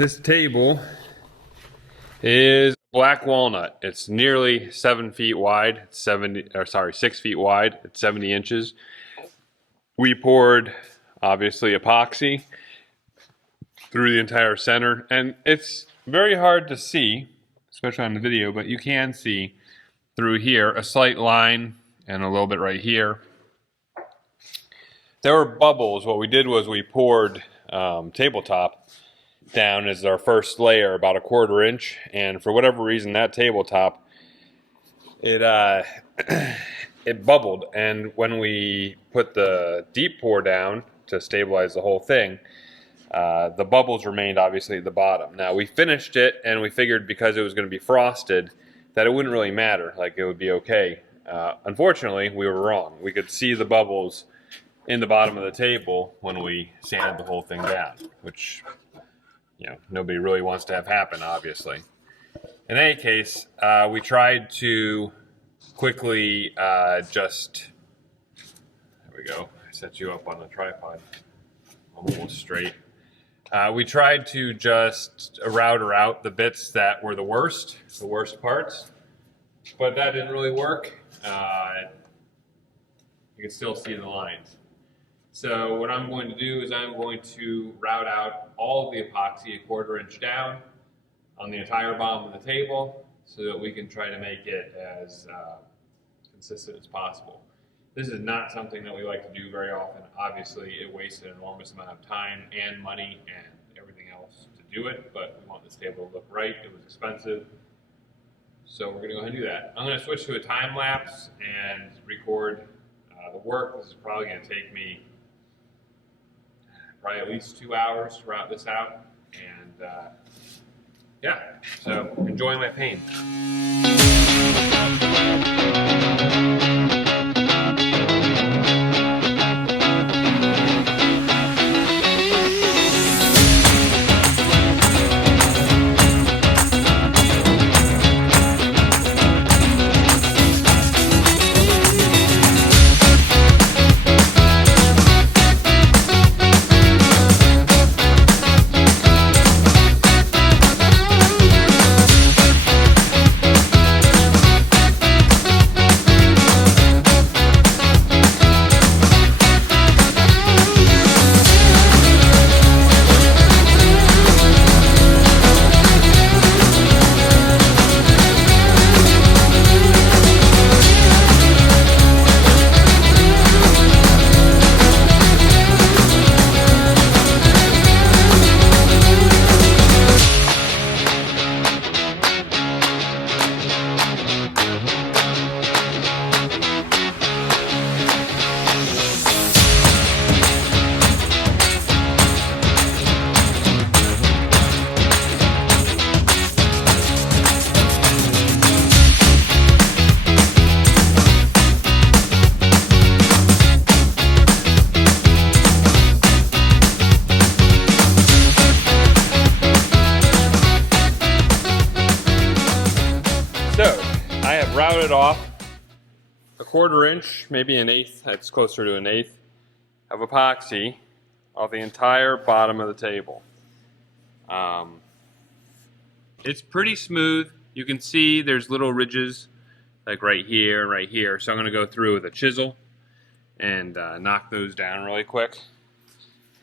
This table is black walnut. It's nearly 7 feet wide. It's 6 feet wide. It's 70 inches. We poured, obviously, epoxy through the entire center, and it's very hard to see, especially on the video, but you can see through here a slight line and a little bit right here. There were bubbles. What we did was we poured tabletop down as our first layer, about a 1/4 inch, and for whatever reason that tabletop it bubbled, and when we put the deep pour down to stabilize the whole thing, the bubbles remained obviously at the bottom. Now we finished it and we figured because it was going to be frosted that it wouldn't really matter, like it would be okay. Unfortunately, we were wrong. We could see the bubbles in the bottom of the table when we sanded the whole thing down, which nobody really wants to have happen, obviously. In any case, we tried to quickly there we go. I set you up on the tripod. Almost straight. We tried to just router out the bits that were the worst parts, but that didn't really work. You can still see the lines. So what I'm going to do is I'm going to route out all of the epoxy a 1/4 inch down on the entire bottom of the table so that we can try to make it as consistent as possible. This is not something that we like to do very often. Obviously, it wasted an enormous amount of time and money and everything else to do it, but we want this table to look right. It was expensive, so we're going to go ahead and do that. I'm going to switch to a time lapse and record the work. This is probably going to take me probably at least 2 hours to route this out, and yeah, so enjoy my pain. Routed off a 1/4 inch, maybe an eighth, that's closer to an eighth, of epoxy off the entire bottom of the table. It's pretty smooth. You can see there's little ridges like right here, so I'm going to go through with a chisel and knock those down really quick.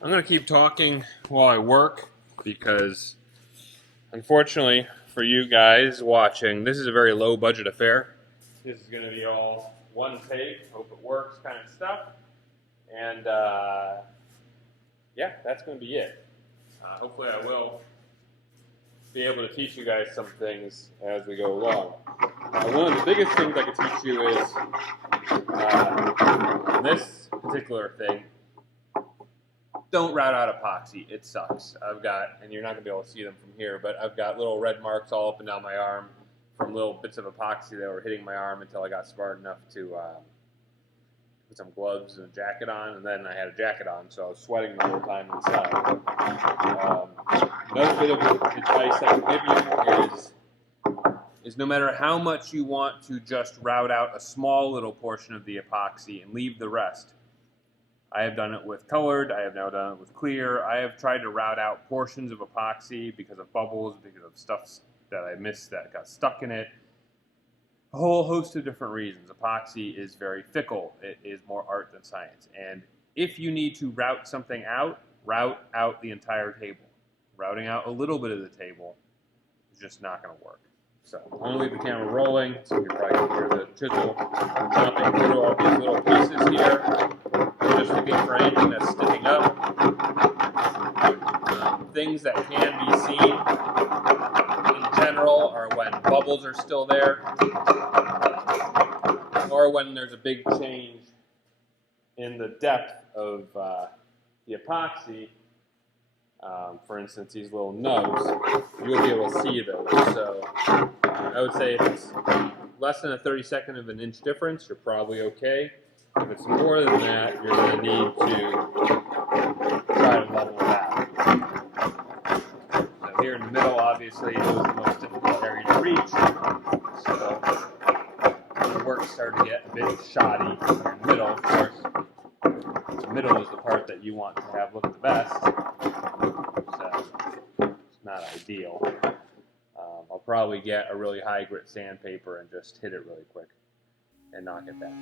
I'm going to keep talking while I work because unfortunately for you guys watching, this is a very low budget affair. This is going to be all one take, hope it works kind of stuff. And yeah, that's going to be it. Hopefully I will be able to teach you guys some things as we go along. One of the biggest things I can teach you is this particular thing. Don't route out epoxy. It sucks. And you're not going to be able to see them from here, but I've got little red marks all up and down my arm from little bits of epoxy that were hitting my arm until I got smart enough to put some gloves and a jacket on, and then I had a jacket on, so I was sweating the whole time inside. Another bit of advice I can give you is no matter how much you want to just route out a small little portion of the epoxy and leave the rest, I have done it with colored, I have now done it with clear. I have tried to route out portions of epoxy because of bubbles, because of stuff that I missed that got stuck in it. A whole host of different reasons. Epoxy is very fickle. It is more art than science. And if you need to route something out, route out the entire table. Routing out a little bit of the table is just not going to work. So I'm going to leave the camera rolling, so you probably can hear the chisel chopping through all these little pieces here. I'm just looking for anything that's sticking up. Things that can be seen in general are when bubbles are still there, or when there's a big change in the depth of the epoxy. For instance, these little nubs, you'll be able to see those. So I would say if it's less than a 32nd of an inch difference, you're probably okay. If it's more than that, you're going to need to try to level it out. So here in the middle, obviously, it was the most difficult area to reach. So the work started to get a bit shoddy in the middle. Of course, the middle is the part that you want to have look the best. Not ideal. I'll probably get a really high grit sandpaper and just hit it really quick and knock it down.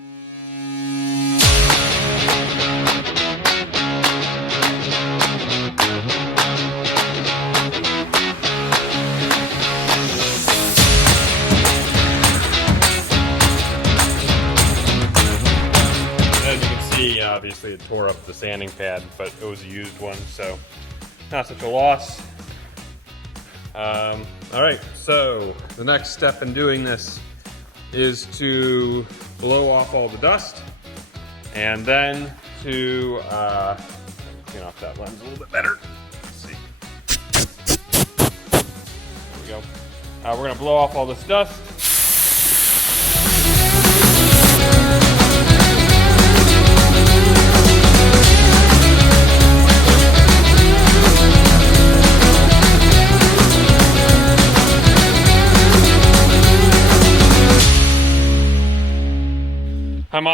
As you can see, obviously it tore up the sanding pad, but it was a used one, so not such a loss. Alright, so the next step in doing this is to blow off all the dust, and then to clean off that lens a little bit better. Let's see. There we go. We're going to blow off all this dust. I'm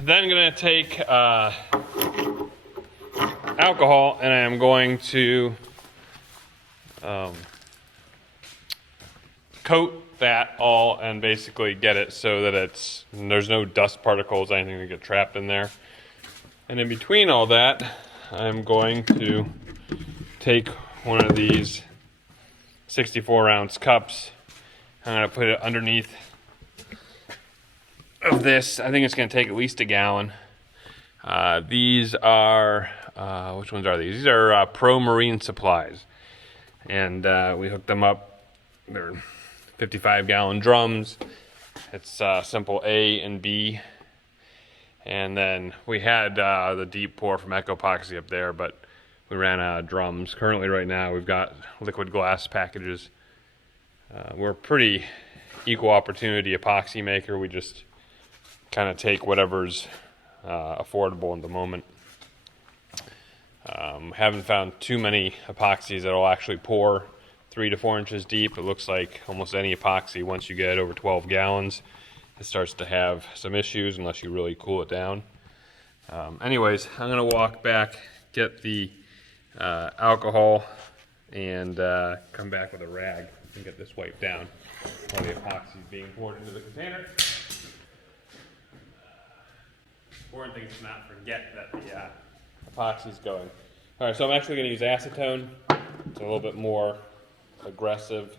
then going to take alcohol, and I am going to coat that all and basically get it so that there's no dust particles, anything to get trapped in there. And in between all that, I'm going to take one of these 64-ounce cups. I'm going to put it underneath of this. I think it's going to take at least a gallon. These are, which ones are these? These are Pro Marine Supplies. And we hooked them up. They're 55-gallon drums. It's simple A and B. And then we had the deep pour from Epoxy up there, but we ran out of drums. Currently right now we've got liquid glass packages. We're a pretty equal opportunity epoxy maker. We just kind of take whatever's affordable at the moment. Haven't found too many epoxies that'll actually pour 3 to 4 inches deep. It looks like almost any epoxy, once you get over 12 gallons, it starts to have some issues unless you really cool it down. Anyways, I'm going to walk back, get the alcohol, and come back with a rag and get this wiped down while the epoxy is being poured into the container. Important thing is to not forget that the epoxy is going. Alright, so I'm actually going to use acetone. It's a little bit more aggressive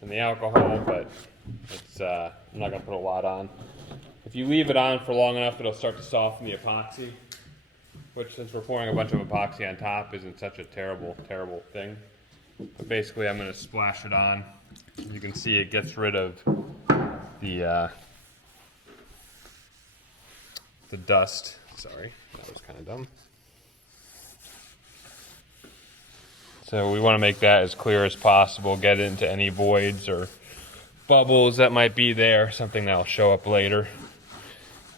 than the alcohol, but it's I'm not going to put a lot on. If you leave it on for long enough, it'll start to soften the epoxy, which, since we're pouring a bunch of epoxy on top, isn't such a terrible thing. But basically I'm going to splash it on. As you can see, it gets rid of the dust. Sorry, that was kind of dumb. So we want to make that as clear as possible, get into any voids or bubbles that might be there, something that'll show up later.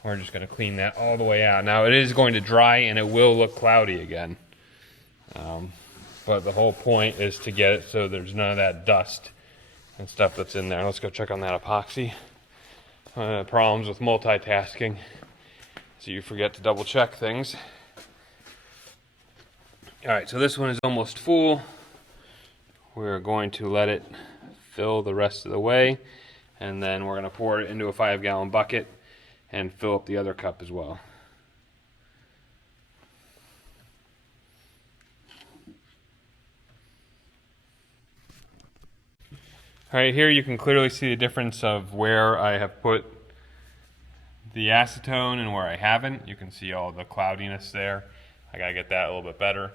We're just going to clean that all the way out. Now it is going to dry and it will look cloudy again. But the whole point is to get it so there's none of that dust and stuff that's in there. Let's go check on that epoxy. Problems with multitasking, so you forget to double check things. All right, so this one is almost full. We're going to let it fill the rest of the way, and then we're going to pour it into a 5-gallon bucket and fill up the other cup as well. All right, here you can clearly see the difference of where I have put the acetone and where I haven't. You can see all the cloudiness there. I gotta get that a little bit better.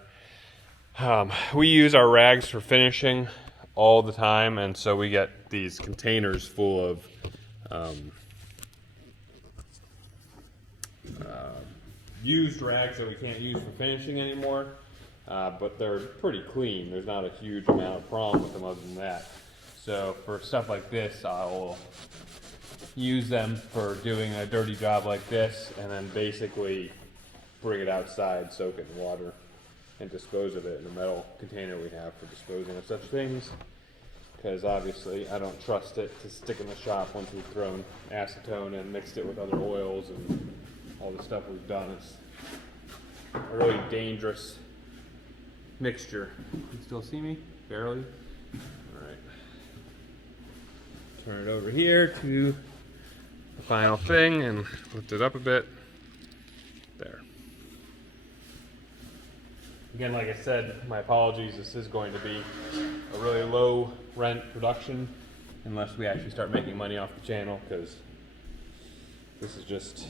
We use our rags for finishing all the time, and so we get these containers full of used rags that we can't use for finishing anymore, but they're pretty clean. There's not a huge amount of problem with them other than that. So for stuff like this, I'll use them for doing a dirty job like this, and then basically bring it outside, soak it in water, and dispose of it in the metal container we have for disposing of such things. Because obviously I don't trust it to stick in the shop once we've thrown acetone and mixed it with other oils and all the stuff we've done. It's a really dangerous mixture. You can still see me? Barely? Alright. Turn it over here to the final thing and lift it up a bit. There. Again, like I said, my apologies, this is going to be a really low rent production unless we actually start making money off the channel, because this is just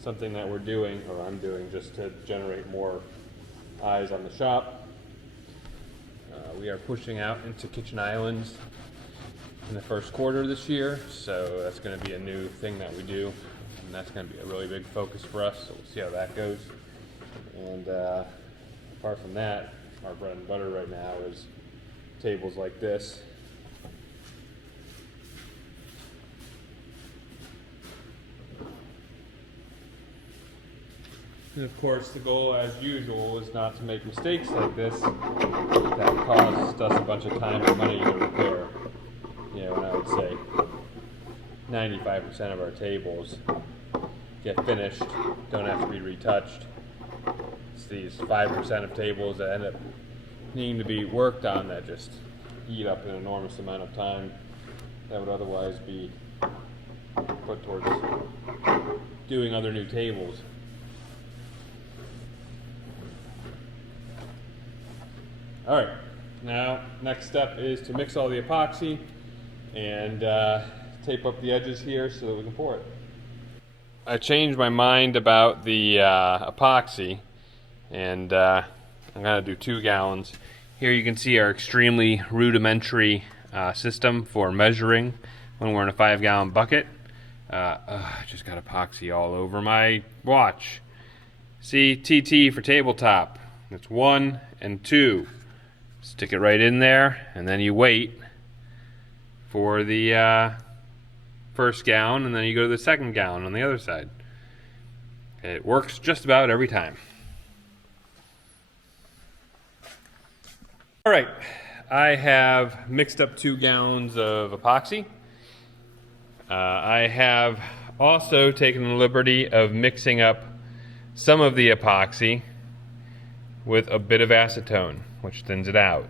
something that we're doing, or I'm doing, just to generate more eyes on the shop. We are pushing out into kitchen islands in the first quarter this year, so that's going to be a new thing that we do, and that's going to be a really big focus for us, so we'll see how that goes. And apart from that, our bread and butter right now is tables like this. And of course, the goal, as usual, is not to make mistakes like this that cost us a bunch of time and money to repair. You know, and I would say 95% of our tables get finished, don't have to be retouched. It's these 5% of tables that end up needing to be worked on that just eat up an enormous amount of time that would otherwise be put towards doing other new tables. Alright, now next step is to mix all the epoxy and tape up the edges here so that we can pour it. I changed my mind about the epoxy, and I'm going to do 2 gallons. Here you can see our extremely rudimentary system for measuring when we're in a 5-gallon bucket. I just got epoxy all over my watch. See, TT for tabletop. It's 1 and 2. Stick it right in there, and then you wait for the first gallon, and then you go to the second gallon on the other side. It works just about every time. All right, I have mixed up 2 gallons of epoxy. I have also taken the liberty of mixing up some of the epoxy with a bit of acetone, which thins it out.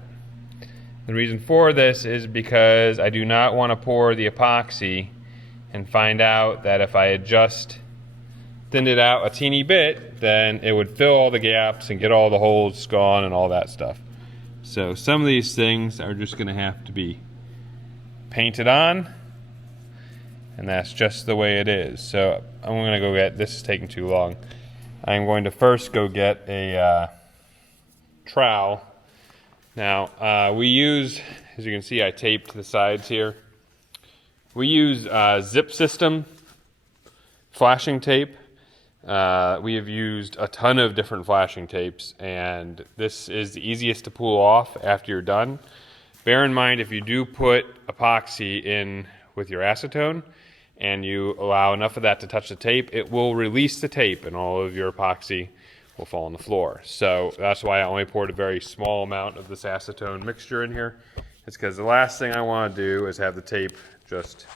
The reason for this is because I do not want to pour the epoxy and find out that if I had just thinned it out a teeny bit, then it would fill all the gaps and get all the holes gone and all that stuff. So some of these things are just going to have to be painted on, and that's just the way it is. So I'm going to go get, this is taking too long, I'm going to first go get a trowel. Now we use, as you can see, I taped the sides here. We use zip system flashing tape. We have used a ton of different flashing tapes, and this is the easiest to pull off after you're done. Bear in mind, if you do put epoxy in with your acetone and you allow enough of that to touch the tape, it will release the tape and all of your epoxy will fall on the floor. So that's why I only poured a very small amount of this acetone mixture in here. It's because the last thing I want to do is have the tape just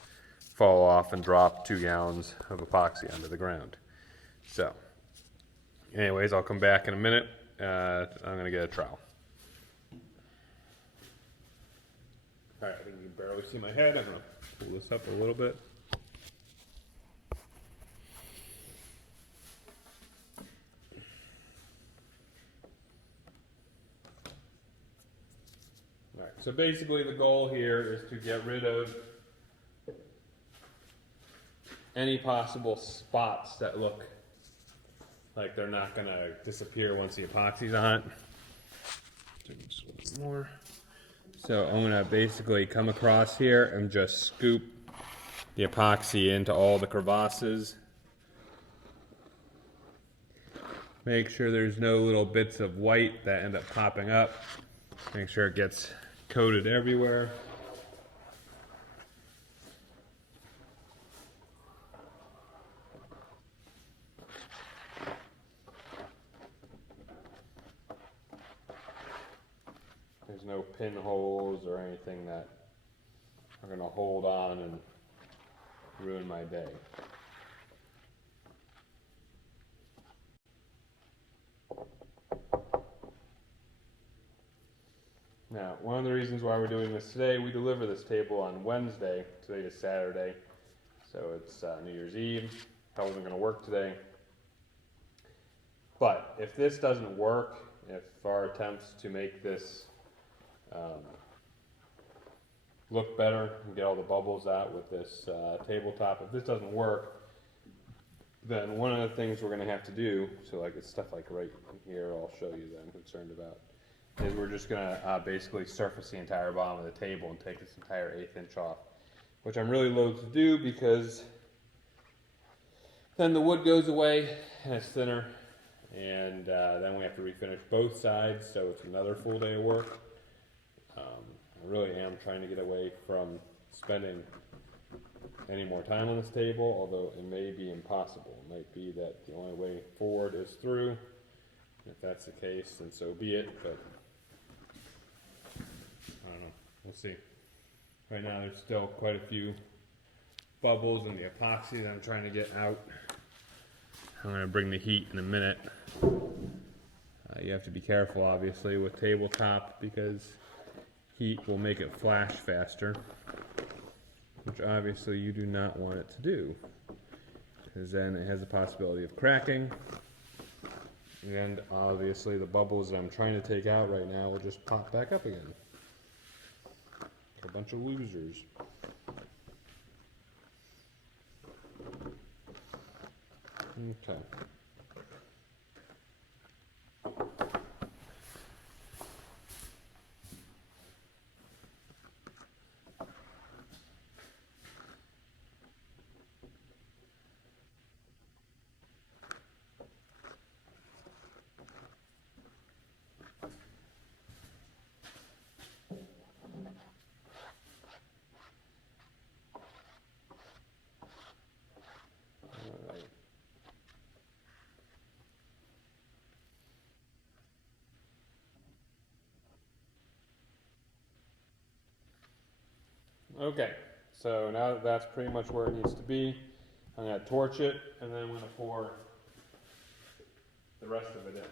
fall off and drop 2 gallons of epoxy onto the ground. So anyways, I'll come back in a minute I'm gonna get a trowel. All right, I think you can barely see my head. I'm gonna pull this up a little bit. All right, so basically the goal here is to get rid of any possible spots that look like they're not gonna disappear once the epoxy's on it. Do just a little bit more. So I'm gonna basically come across here and just scoop the epoxy into all the crevasses. Make sure there's no little bits of white that end up popping up. Make sure it gets coated everywhere. There's no pinholes or anything that are going to hold on and ruin my day. Now, one of the reasons why we're doing this today, we deliver this table on Wednesday. Today is Saturday, so it's New Year's Eve. I wasn't going to work today. But if this doesn't work, if our attempts to make this look better and get all the bubbles out with this tabletop, if this doesn't work, then one of the things we're going to have to do, so like it's stuff like right here, I'll show you that I'm concerned about, is we're just going to basically surface the entire bottom of the table and take this entire 1/8 inch off, which I'm really loath to do because then the wood goes away and it's thinner, and then we have to refinish both sides, so it's another full day of work. I really am trying to get away from spending any more time on this table, although it may be impossible. It might be that the only way forward is through. If that's the case, then so be it, but I don't know. We'll see. Right now there's still quite a few bubbles in the epoxy that I'm trying to get out. I'm going to bring the heat in a minute. You have to be careful, obviously, with tabletop because heat will make it flash faster, which obviously you do not want it to do, because then it has the possibility of cracking, and obviously the bubbles that I'm trying to take out right now will just pop back up again. A bunch of losers. Okay. Okay, so now that that's pretty much where it needs to be, I'm going to torch it, and then I'm going to pour the rest of it in.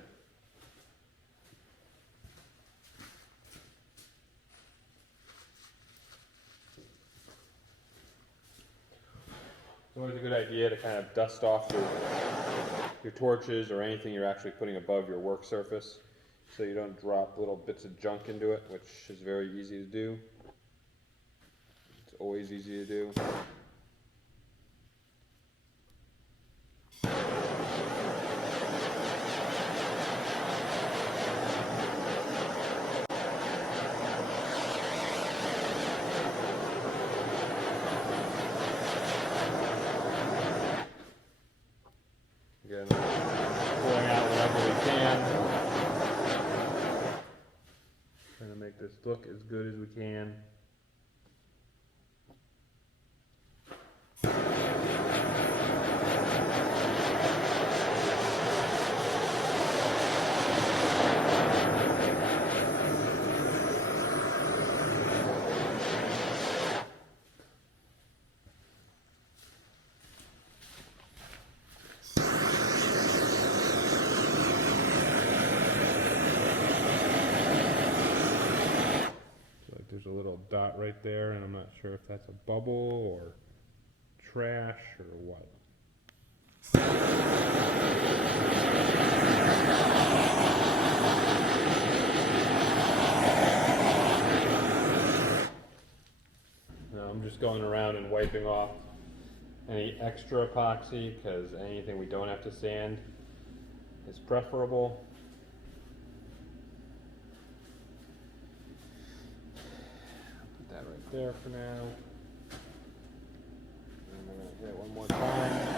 It's always a good idea to kind of dust off your torches or anything you're actually putting above your work surface, so you don't drop little bits of junk into it, which is very easy to do. It's always easy to do. Again, pulling out whatever we can. Trying to make this look as good as we can. There's a little dot right there, and I'm not sure if that's a bubble or trash or what. Now I'm just going around and wiping off any extra epoxy, because anything we don't have to sand is preferable. Put that right there for now. And we're going to hit it one more time.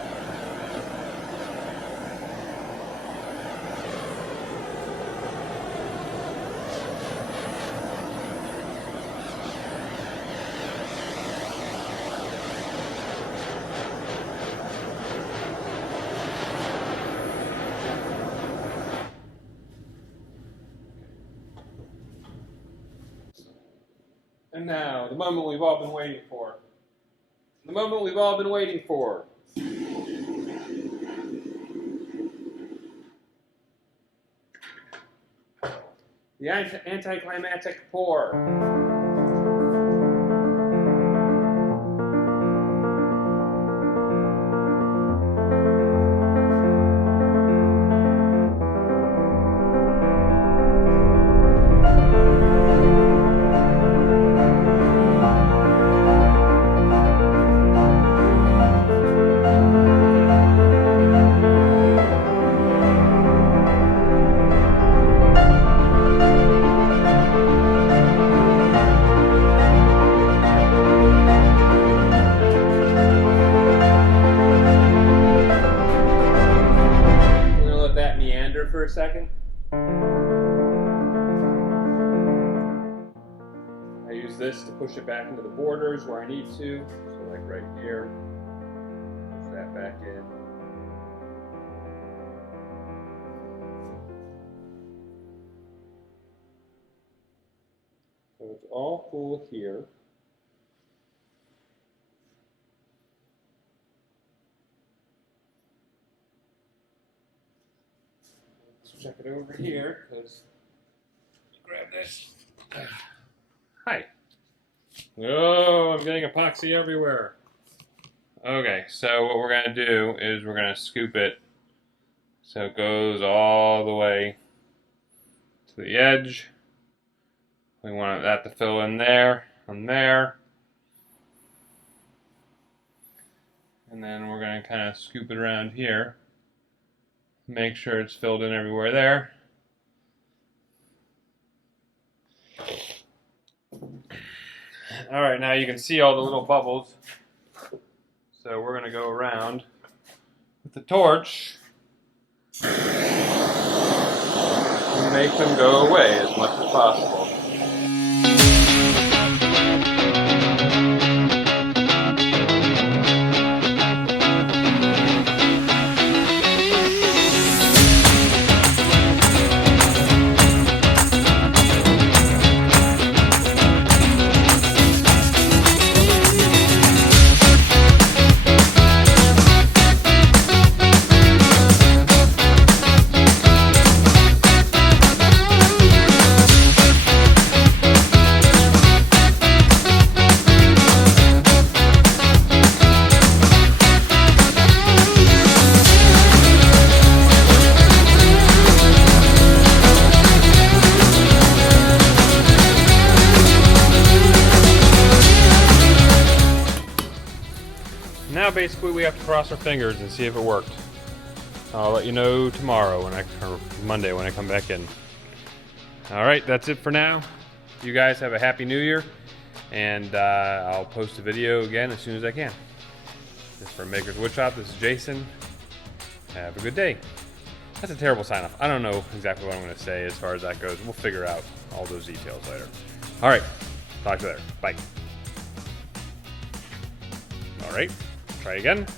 And now, the moment we've all been waiting for. The moment we've all been waiting for. The anticlimactic pour. For a second. I use this to push it back into the borders where I need to. So like right here, push that back in. So it's all full here. Check it over here, because grab this. Hi. Oh, I'm getting epoxy everywhere. Okay, so what we're going to do is we're going to scoop it so it goes all the way to the edge. We want that to fill in there, and there. And then we're going to kind of scoop it around here. Make sure it's filled in everywhere there. Alright, now you can see all the little bubbles. So we're going to go around with the torch and make them go away as much as possible. Now basically we have to cross our fingers and see if it worked. I'll let you know tomorrow or Monday when I come back in. Alright, that's it for now. You guys have a happy new year, and I'll post a video again as soon as I can. This is from Maker's Woodshop. This is Jason. Have a good day. That's a terrible sign off. I don't know exactly what I'm going to say as far as that goes. We'll figure out all those details later. Alright, talk to you later. Bye. Alright. Try again.